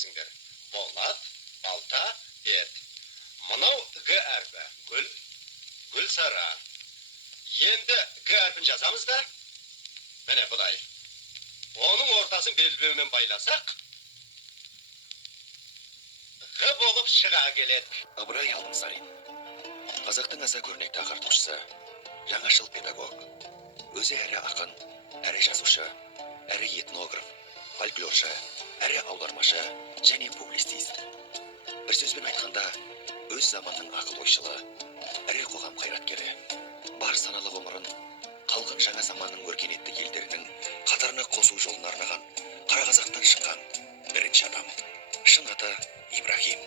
білесіңдер. Болат, балта, бет. Мынау Г әрпі. Гүл сара. Енді Г әрпін жазамыз да. Міне бұлай. Оның ортасын белбеумен байласақ, Г болып шыға келеді. Ыбырай Алтынсарин. Қазақтың аса көрнекті ағартушысы, жаңашыл педагог. Өзі әрі ақын, әрі жазушы, әрі этнограф, фольклоршы, әрі аудармашы және публицист. Бір сөзбен айтқанда, өз заманның ақыл ойшылы, әрі қоғам қайраткері. Бар саналы ғұмырын қалған жаңа заманның өркениетті елдерінің қатарына қосу жолын арнаған қара қазақтан шыққан бірінші адам. Шын аты Ибрахим.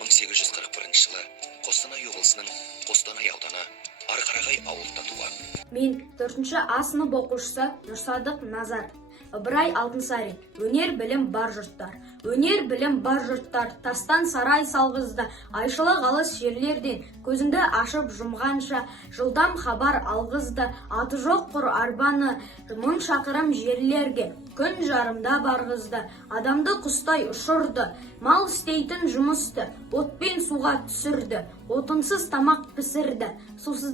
1841 жылы Қостанай облысының Қостанай ауданы Арқарағай ауылында туған. Мен 4-ші А сынып оқушысы Нұрсадық Назар. Ыбырай Алтынсарин. Өнер білім бар жұрттар. Өнер білім бар жұрттар. Тастан сарай салғызды. Айшылы қалыс жерлерден көзіңді ашып жұмғанша жылдам хабар алғызды. Аты жоқ құр арбаны 1000 шақырым жерлерге күн жарымда барғызды. Адамды құстай ұшырды. Мал істейтін жұмысты отпен суға түсірді. Отынсыз тамақ пісірді. Сусыз